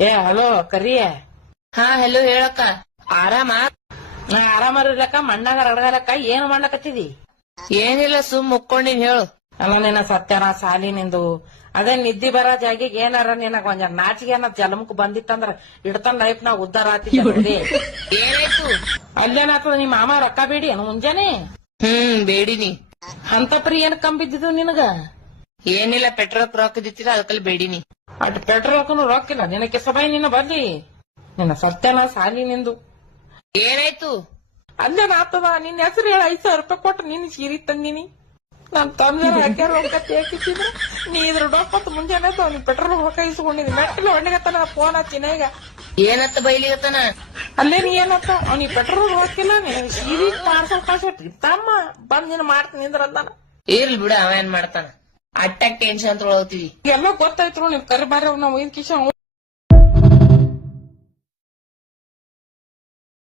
ಏ ಹಲೋ ಕರಿಯ. ಹಾ ಹೆಲೋ ಹೇಳಕ್ಕ. ಆರಾಮ? ಆರಾಮರ್ಲಕ್ಕ ಮಣ್ಣಾಗ ರಗಡಗಲಕ್ಕ ಏನ್ ಮಾಡ್ಲಕತ್ತಿದಿ? ಏನಿಲ್ಲ ಸುಮ್ ಮುಕ್ಕೊಂಡಿನ್ ಹೇಳು. ಅಲ್ಲ ನಿನ್ನ ಸತ್ಯನ ಸಾಲಿ ನಿಂದು ಅದೇ ನಿದ್ದಿ ಬರೋ ಜಾಗಿಗೆ ಏನಾರ ನಿನಗ ಒಂದ್ ನಾಚಿಗೆ ಅನ್ನೋ ಜಲಮಕ್ ಬಂದಿತ್ತಂದ್ರ ಇಡ್ತಾನ ಲೈಫ್ ನಾ ಉದ್ದಾರ ಆತಿದ್ದೆ. ಏನಾಯ್ತು? ಅಲ್ಲೇನಾಗ್ತದ ನಿಮ್ ಮಾಮ ರೊಕ್ಕ ಬೇಡಿ ಏನು ಮುಂಜಾನೆ? ಬೇಡಿನಿ. ಅಂತ ಪರಿ ಏನ್ ಕಂಬಿದ್ದಿದ್ದು ನಿನಗ? ಏನಿಲ್ಲ ಪೆಟ್ರೋಲ್ ರೊಕ್ಕ ದಿತ್ತಿಲ್ಲ ಅದಕ್ಕಲ್ಲಿ ಬೇಡಿನಿ. ಅಟ್ ಪೆಟ್ರೋಲ್ಕನು ರೊಕ್ಕಿಲ್ಲ ನಿನ್ನ ಕೆಸಬಾಯಿ ನಿನ್ನ ಬರ್ಲಿ ನಿನ್ನ ಸತ್ಯನ ಸಾಲಿ ನಿಂದು. ಏನಾಯ್ತು? ಅಲ್ಲೇನ ಆಗ್ತದ ನಿನ್ ಹೆಸರು ಹೇಳ 5,000 ರೂಪಾಯಿ ಕೊಟ್ಟು ನಿನ್ ಸೀರೆ ತಂದಿನಿ. ನಾನ್ ತಂದ್ರೆ ಹಾಕ್ಯಾರ ರೊಕ್ಕ ತೇಕಿಸಿದ್ರೆ ನೀ ಇದ್ರ ಡೊಪ್ಪತ್ತು ಮುಂಜಾನೆ ನೀ ಪೆಟ್ರೋಲ್ ರೊಕ್ಕ ಇಸ್ಕೊಂಡಿದ್ದಿ. ಮೆಟ್ಟಿಲು ಹೊಣ್ಣಿಗತ್ತಾನ ಫೋನ್ ಹಚ್ಚಿನ ಈಗ. ಏನತ್ತ ಬೈಲಿಗತ್ತಾನ? ಅಲ್ಲೇ ನೀ ಏನತ್ತ ಅವ್ನಿಗೆ ಪೆಟ್ರೋಲ್ ಹಾಕಿಲ್ಲ ನೀನ್ ಸೀರೆ ಪಾರ್ಸಲ್ ಕಳ್ಸಿ ತಮ್ಮ ಬಂದ್ ನೀನ್ ಮಾಡ್ತೀನಿ ಅಂದ್ರ ಅಂದಾನ. ಇರ್ಲಿ ಬಿಡ ಅವ ಏನ್ ಮಾಡ್ತಾನ. Attack tension ತೊಗೊಳತೀವಿ. ಎಲ್ಲ ಗೊತ್ತಾಯ್ತು ನೀವ್ ಕರಿ ಬಾರಿ ನಾವು ಇದ್ ಕಿಶ